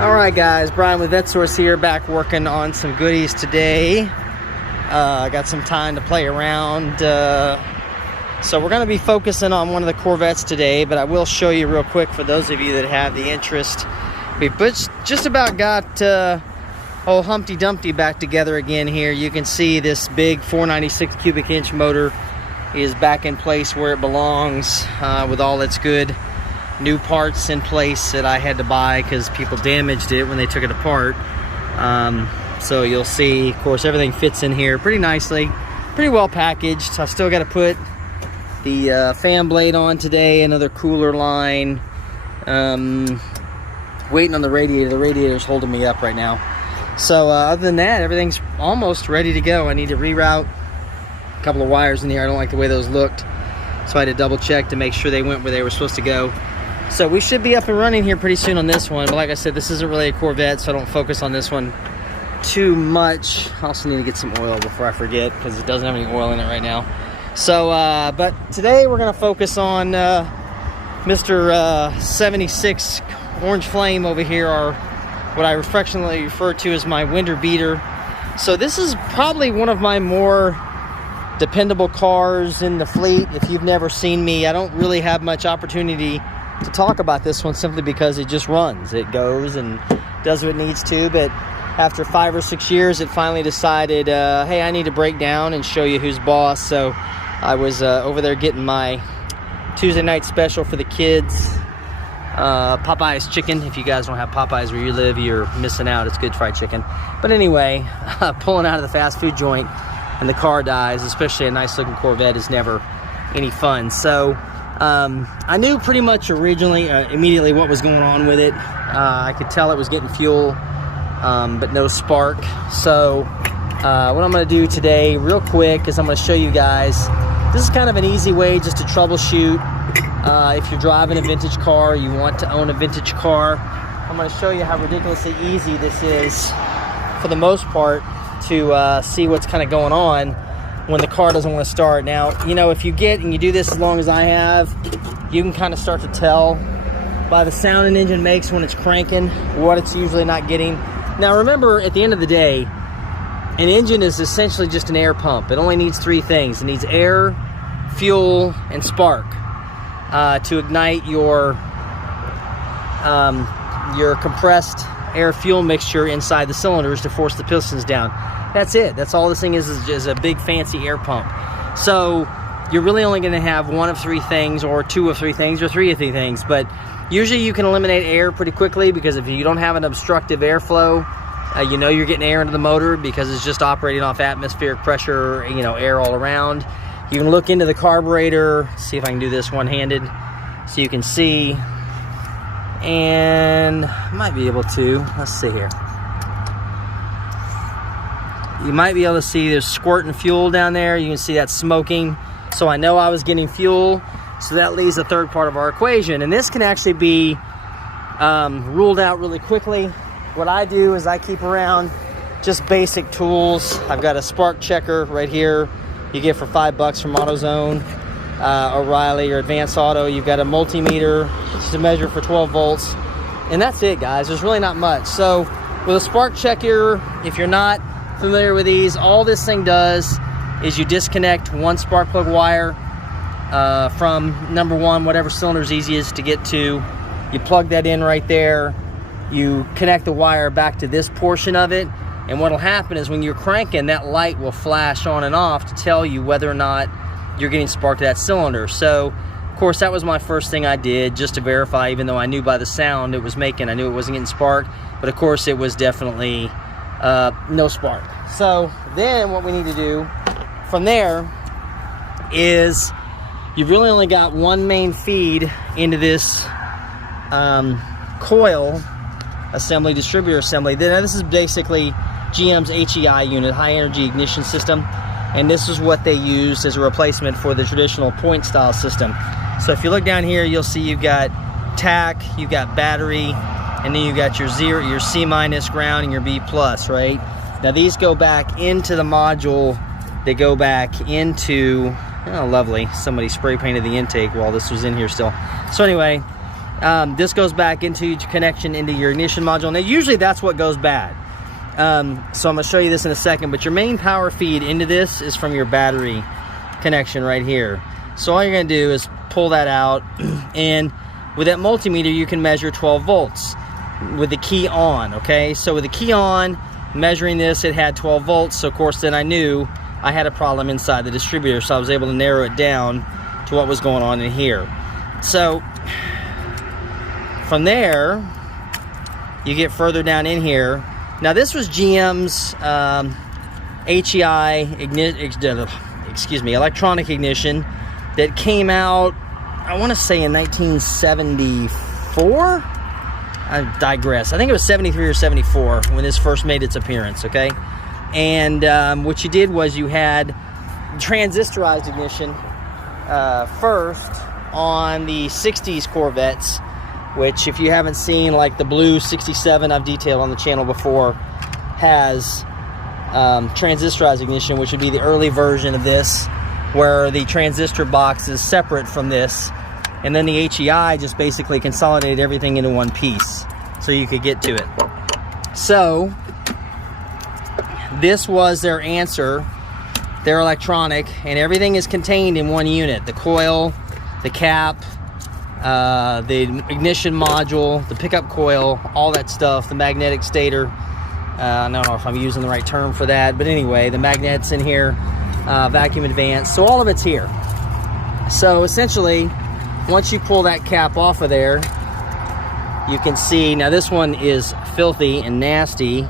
Alright guys, Brian with VetteSource here, back working on some goodies today. I got some time to play around, so we're going to be focusing on one of the Corvettes today, but I will show you real quick for those of you that have the interest. We just about got old Humpty Dumpty back together again here. You can see this big 496 cubic inch motor is back in place where it belongs, with all its good new parts in place that I had to buy because people damaged it when they took it apart. So you'll see, of course, everything fits in here pretty nicely, pretty well packaged. I still got to put the fan blade on today, another cooler line, waiting on the radiator. The radiator's holding me up right now. So other than that, everything's almost ready to go. I need to reroute a couple of wires in here. I don't like the way those looked, so I had to double check to make sure they went where they were supposed to go. So we should be up and running here pretty soon on this one. But like I said, this isn't really a Corvette, so I don't focus on this one too much. I also need to get some oil before I forget, because it doesn't have any oil in it right now. So, but today we're going to focus on Mr. 76 Orange Flame over here, or what I affectionately refer to as my winter beater. So this is probably one of my more dependable cars in the fleet. If you've never seen me, I don't really have much opportunity to talk about this one, simply because it just runs. It goes and does what it needs to. But after 5 or 6 years, it finally decided, hey, I need to break down and show you who's boss. So I was over there getting my Tuesday night special for the kids, Popeye's chicken. If you guys don't have Popeye's where you live, you're missing out. It's good fried chicken. But anyway, pulling out of the fast food joint and the car dies, especially a nice looking Corvette, is never any fun. So I knew pretty much immediately what was going on with it. I could tell it was getting fuel, but no spark. So what I'm going to do today real quick is I'm going to show you guys, this is kind of an easy way just to troubleshoot. If you're driving a vintage car, you want to own a vintage car, I'm going to show you how ridiculously easy this is, for the most part, to see what's kind of going on when the car doesn't want to start. Now, you know, if you get and you do this as long as I have, you can kind of start to tell by the sound an engine makes when it's cranking what it's usually not getting. Now remember, at the end of the day, an engine is essentially just an air pump. It only needs 3 things. It needs air, fuel, and spark to ignite your compressed air fuel mixture inside the cylinders to force the pistons down. That's it. That's all this thing is a big fancy air pump. So you're really only going to have 1 of 3 things, or 2 of 3 things, or 3 of 3 things. But usually you can eliminate air pretty quickly, because if you don't have an obstructive airflow, you know you're getting air into the motor, because it's just operating off atmospheric pressure, you know, air all around. You can look into the carburetor, see if I can do this one-handed, so you can see, and I might be able to, let's see here. You might be able to see there's squirting fuel down there. You can see that smoking. So I know I was getting fuel. So that leaves the third part of our equation. And this can actually be ruled out really quickly. What I do is I keep around just basic tools. I've got a spark checker right here. You get for $5 from AutoZone, O'Reilly, or Advance Auto. You've got a multimeter just to measure for 12 volts. And that's it, guys. There's really not much. So with a spark checker, if you're not familiar with these, all this thing does is you disconnect one spark plug wire from number 1, whatever cylinder is easiest to get to. You plug that in right there. You connect the wire back to this portion of it, and what will happen is when you're cranking, that light will flash on and off to tell you whether or not you're getting spark to that cylinder. So of course that was my first thing I did, just to verify, even though I knew by the sound it was making, I knew it wasn't getting sparked, but of course it was definitely no spark. So then what we need to do from there is, you've really only got one main feed into this coil assembly, distributor assembly. Then this is basically GM's HEI unit, high energy ignition system, and this is what they used as a replacement for the traditional point style system. So if you look down here, you'll see you've got tach, you've got battery, and then you got your zero, your C minus ground, and your B plus, right? Now these go back into the module. They go back into, oh lovely, somebody spray painted the intake while this was in here still. So anyway, this goes back into connection into your ignition module. Now usually that's what goes bad. So I'm going to show you this in a second, but your main power feed into this is from your battery connection right here. So all you're going to do is pull that out, and with that multimeter you can measure 12 volts with the key on. Okay, so with the key on, measuring this, it had 12 volts. So of course then I knew I had a problem inside the distributor, so I was able to narrow it down to what was going on in here. So from there you get further down in here. Now this was GM's HEI electronic ignition that came out, I want to say in 1974. I digress. I think it was 73 or 74 when this first made its appearance. Okay, and what you did was you had transistorized ignition first on the 60s Corvettes, which, if you haven't seen, like the blue 67 I've detailed on the channel before, has transistorized ignition, which would be the early version of this, where the transistor box is separate from this, and then the HEI just basically consolidated everything into one piece so you could get to it. So this was their answer, their electronic, and everything is contained in one unit: the coil, the cap, the ignition module, the pickup coil, all that stuff, the magnetic stator. I don't know if I'm using the right term for that, but anyway, the magnets in here, vacuum advance, so all of it's here. So essentially, once you pull that cap off of there, you can see, now this one is filthy and nasty.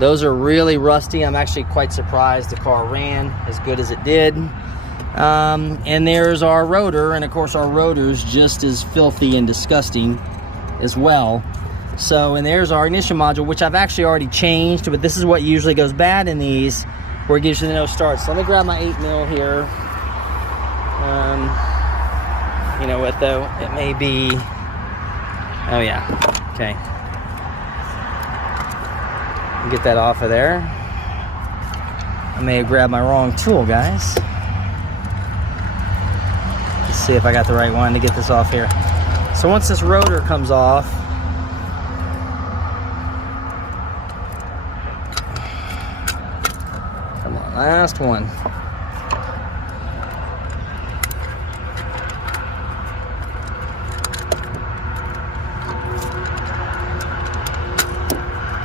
Those are really rusty. I'm actually quite surprised the car ran as good as it did. And there's our rotor, and of course our rotor's just as filthy and disgusting as well. So, and there's our ignition module, which I've actually already changed, but this is what usually goes bad in these, where it gives you the no start. So let me grab my 8mm here. You know what though, it may be, oh yeah, okay. Get that off of there. I may have grabbed my wrong tool, guys. Let's see if I got the right one to get this off here. So once this rotor comes off, come on, last one.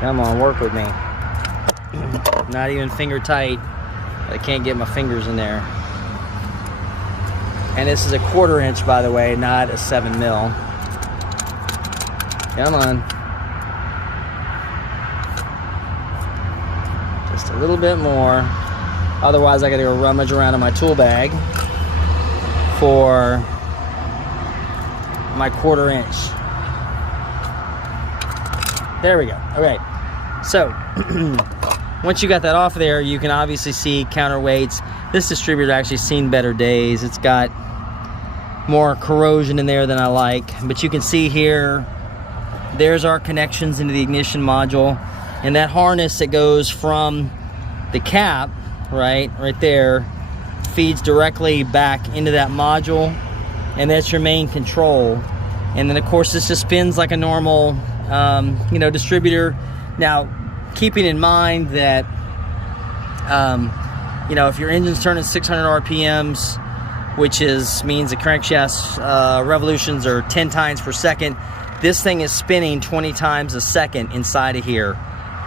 Come on, work with me. Not even finger tight. I can't get my fingers in there. And this is a 1/4 inch, by the way, not a 7mm. Come on. Just a little bit more. Otherwise, I gotta go rummage around in my tool bag for my 1/4 inch. There we go. Okay. So, once you got that off of there, you can obviously see counterweights. This distributor actually seen better days. It's got more corrosion in there than I like. But you can see here, there's our connections into the ignition module. And that harness that goes from the cap, right there, feeds directly back into that module. And that's your main control. And then, of course, this just spins like a normal distributor. Now, keeping in mind that, if your engine's turning 600 RPMs, which means the crankshaft's revolutions are 10 times per second, this thing is spinning 20 times a second inside of here,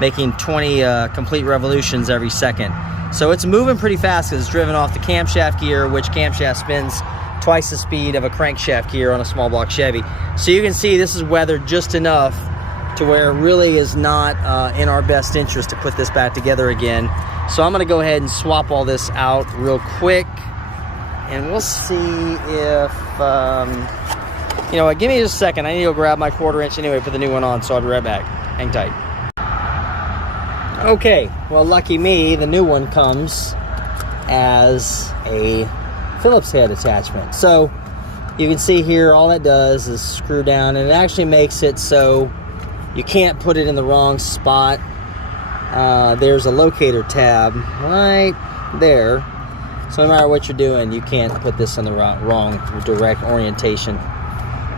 making 20 complete revolutions every second. So it's moving pretty fast because it's driven off the camshaft gear, which camshaft spins twice the speed of a crankshaft gear on a small block Chevy. So you can see this is weathered just enough to where it really is not in our best interest to put this back together again. So I'm going to go ahead and swap all this out real quick, and we'll see if, give me just a second. I need to go grab my 1/4 inch anyway, put the new one on, so I'll be right back. Hang tight. Okay, well, lucky me, the new one comes as a Phillips head attachment. So you can see here, all that does is screw down, and it actually makes it so you can't put it in the wrong spot. There's a locator tab right there. So no matter what you're doing, you can't put this in the wrong direct orientation.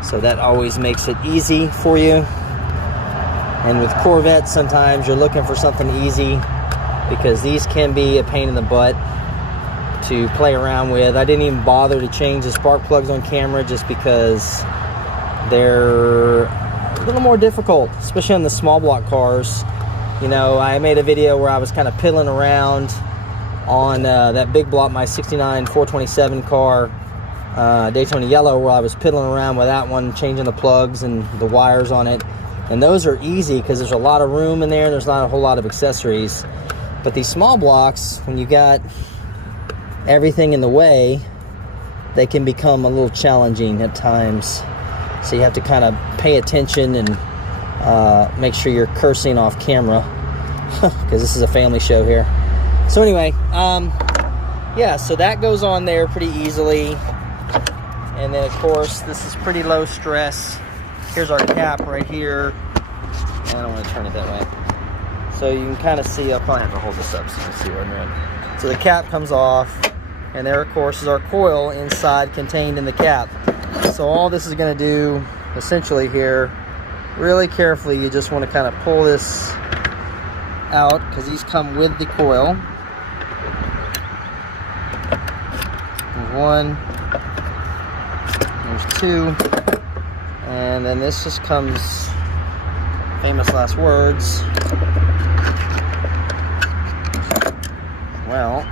So that always makes it easy for you. And with Corvette, sometimes you're looking for something easy because these can be a pain in the butt to play around with. I didn't even bother to change the spark plugs on camera just because they're a little more difficult, especially on the small block cars. You know, I made a video where I was kind of piddling around on that big block, my 69 427 car, Daytona Yellow, where I was piddling around with that one, changing the plugs and the wires on it. And those are easy because there's a lot of room in there and there's not a whole lot of accessories. But these small blocks, when you got everything in the way, they can become a little challenging at times. So you have to kind of pay attention and make sure you're cursing off camera because this is a family show here. So anyway, yeah, so that goes on there pretty easily. And then of course, this is pretty low stress. Here's our cap right here. And I don't want to turn it that way. So you can kind of see, I'll probably have to hold this up so you can see what I'm doing. So the cap comes off, and there of course is our coil inside contained in the cap. So all this is going to do essentially here, really carefully, you just want to kind of pull this out because these come with the coil. There's one, there's two, and then this just comes, famous last words. Well,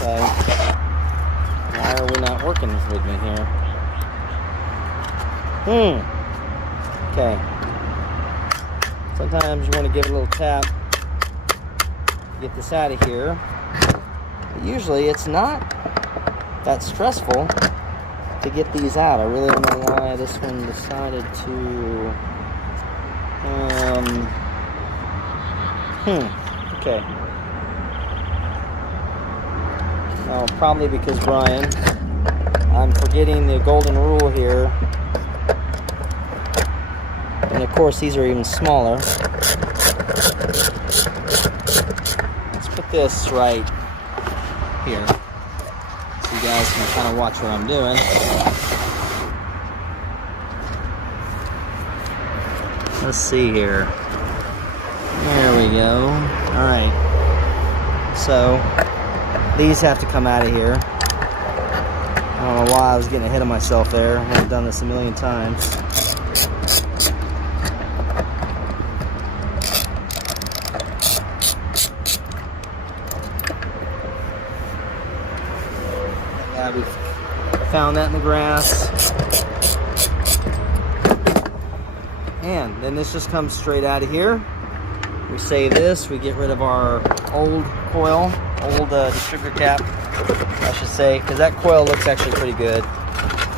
so why are we not working with me here? Okay. Sometimes you want to give it a little tap to get this out of here. But usually it's not that stressful to get these out. I really don't know why this one decided to okay. Well, probably because Brian, I'm forgetting the golden rule here. And of course these are even smaller. Let's put this right here so you guys can kind of watch what I'm doing. Let's see here. There we go. Alright. So these have to come out of here. I don't know why I was getting ahead of myself there. I've done this a million times. Yeah, we found that in the grass. And then this just comes straight out of here. We save this, we get rid of our old coil, old distributor cap, I should say, because that coil looks actually pretty good.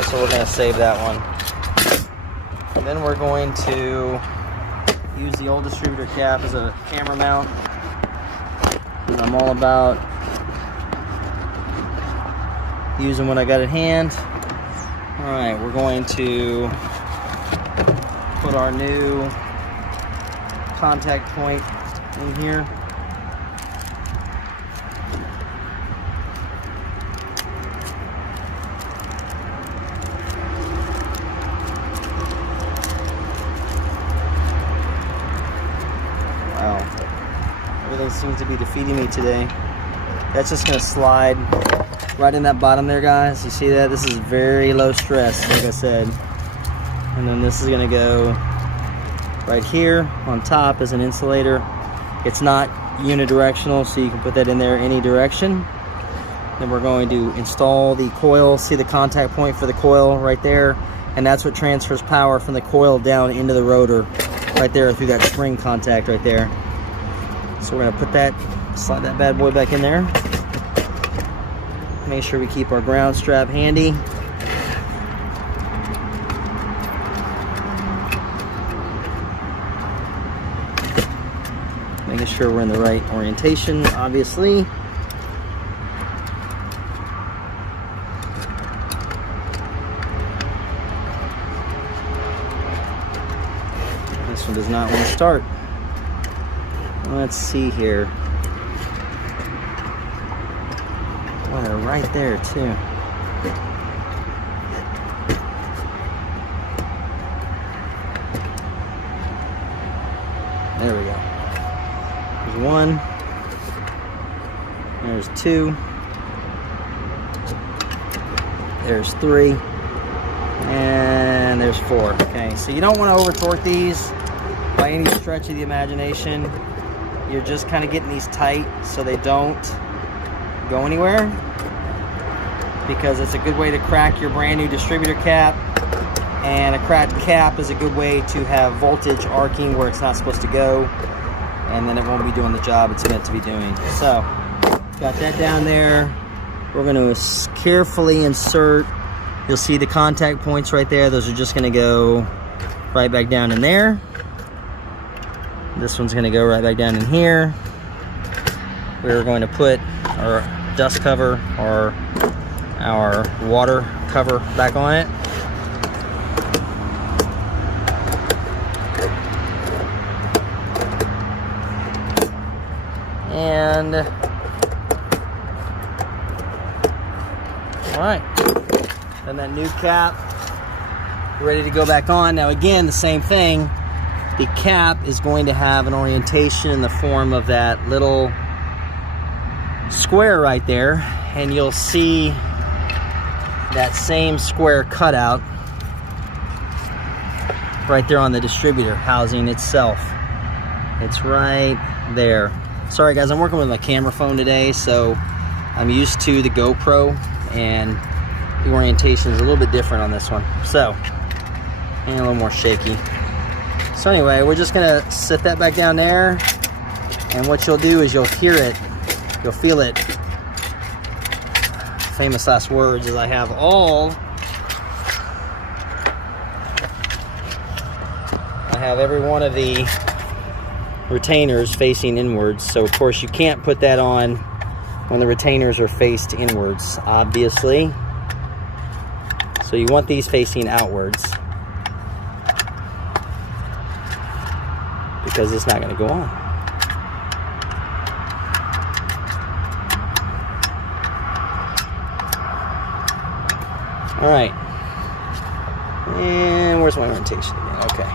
So we're going to save that one. And then we're going to use the old distributor cap as a camera mount. And I'm all about using what I got at hand. Alright, we're going to put our new contact point in here. Wow, everything seems to be defeating me today. That's just going to slide right in that bottom there, guys. You see that? This is very low stress, like I said. And then this is going to go right here on top as an insulator. It's not unidirectional, so you can put that in there any direction. Then we're going to install the coil. See the contact point for the coil right there, and that's what transfers power from the coil down into the rotor right there through that spring contact right there. So we're going to put that, slide that bad boy back in there. Make sure we keep our ground strap handy. Making sure we're in the right orientation, obviously. This one does not want to start. Let's see here. Oh, they're right there too. There we go. There's one. There's two. There's three. And there's four. Okay, so you don't want to over torque these by any stretch of the imagination. You're just kind of getting these tight so they don't go anywhere, because it's a good way to crack your brand new distributor cap, and a cracked cap is a good way to have voltage arcing where it's not supposed to go, and then it won't be doing the job it's meant to be doing. So got that down there. We're going to carefully insert. You'll see the contact points right there. Those are just going to go right back down in there. This one's going to go right back down in here. We're going to put our dust cover or our water cover back on it. And all right, then that new cap ready to go back on. Now again, the same thing. The cap is going to have an orientation in the form of that little square right there, and you'll see that same square cutout right there on the distributor housing itself. It's right there. Sorry guys, I'm working with my camera phone today, so I'm used to the GoPro, and the orientation is a little bit different on this one, so, and a little more shaky. So anyway, we're just gonna sit that back down there, and what you'll do is you'll hear it, you'll feel it. Famous last words is I have every one of the retainers facing inwards, so of course you can't put that on when the retainers are faced inwards, obviously. So you want these facing outwards, because it's not going to go on. All right, and where's my orientation again? Okay,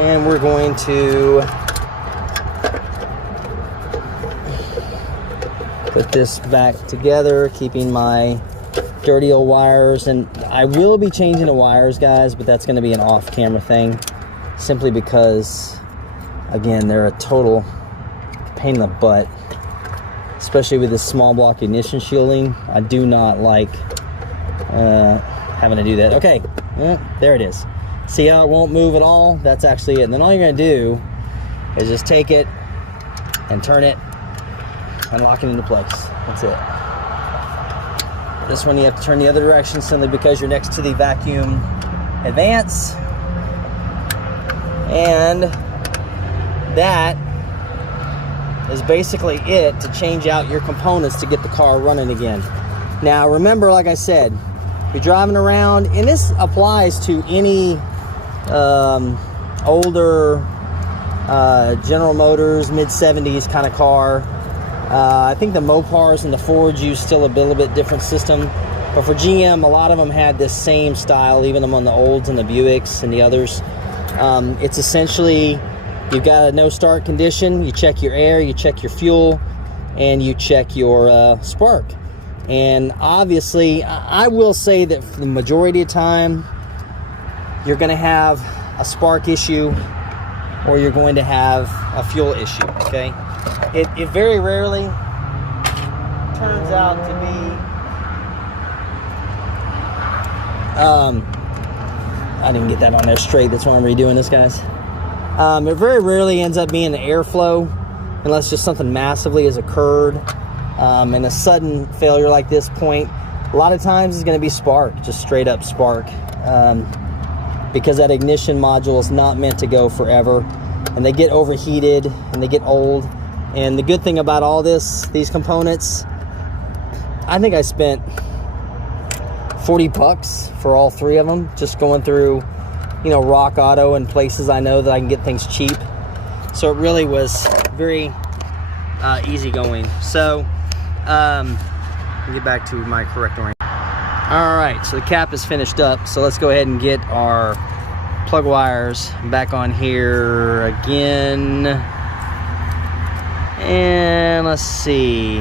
and we're going to put this back together, keeping my dirty old wires, and I will be changing the wires, guys, but that's going to be an off-camera thing, simply because, again, they're a total pain in the butt, especially with this small block ignition shielding. I do not like having to do that. Okay, there it is. See how it won't move at all? That's actually it. And then all you're going to do is just take it and turn it and lock it into place. That's it. This one you have to turn the other direction, simply because you're next to the vacuum advance. And that is basically it to change out your components to get the car running again. Now remember, like I said, you're driving around, and this applies to any older General Motors, mid-70s kind of car. I think the Mopars and the Fords use still a little bit different system, but for GM, a lot of them had this same style, even on the Olds and the Buicks and the others. It's essentially, you've got a no start condition, you check your air, you check your fuel, and you check your spark. And obviously, I will say that for the majority of the time, you're going to have a spark issue, or you're going to have a fuel issue, okay? It very rarely turns out to be I didn't even get that on there straight. That's why I'm redoing this, guys. It very rarely ends up being the airflow, unless just something massively has occurred, and a sudden failure like this point. A lot of times it's going to be spark, just straight up spark, because that ignition module is not meant to go forever, and they get overheated and they get old. And the good thing about all these components, I think I spent $40 for all three of them, just going through, you know, Rock Auto and places I know that I can get things cheap. So it really was very easy going. So let me get back to my correct orientation. All right, so the cap is finished up. So let's go ahead and get our plug wires back on here again. And let's see.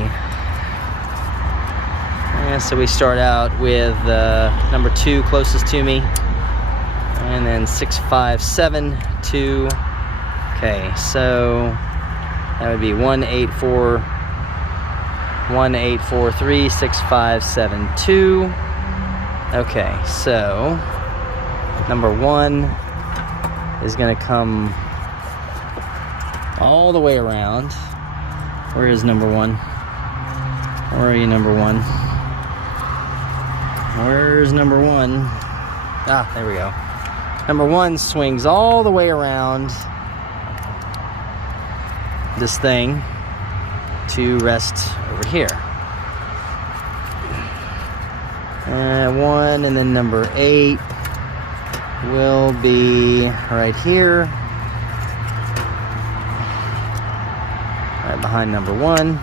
Yeah, so we start out with number 2 closest to me. And then 6, 5, 7, 2. Okay, so that would be 1, 8, 4, 1, 8, 4, 3, 6, 5, 7, 2. Okay, so number 1 is going to come all the way around. Where is number 1? Where are you, number 1? Where's number 1? Ah, there we go. Number 1 swings all the way around this thing to rest over here. 1, and then number 8 will be right here, right behind number 1.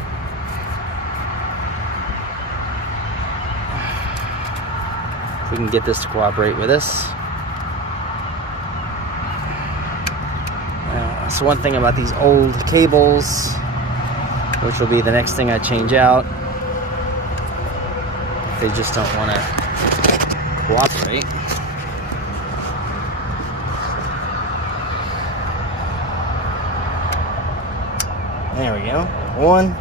If we can get this to cooperate with us. That's one thing about these old cables, which will be the next thing I change out. They just don't want to cooperate. There we go. 1.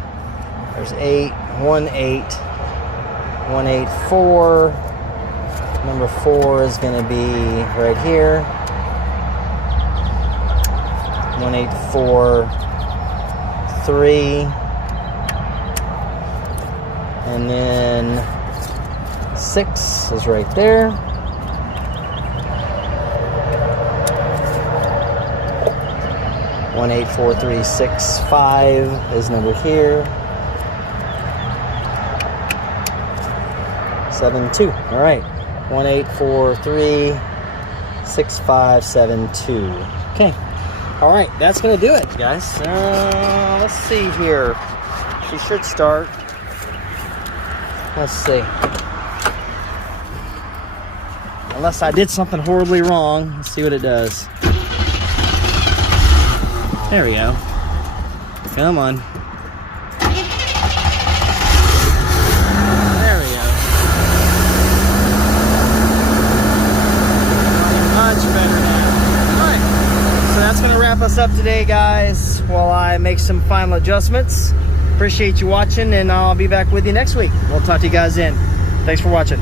There's 8. 1, 8. 1, 8, 4. Number 4 is going to be right here. 1, 8, 4, 3. And then 6 is right there. 1, 8, 4, 3, 6, 5 is number here. 7, 2. All right. 1, 8, 4, 3, 6, 5, 7, 2. Okay. All right. That's going to do it, guys. Let's see here. She should start. Let's see. Unless I did something horribly wrong. Let's see what it does. There we go. Come on. There we go. Much better now. Alright. So that's going to wrap us up today, guys, while I make some final adjustments. Appreciate you watching, and I'll be back with you next week. We'll talk to you guys then. Thanks for watching.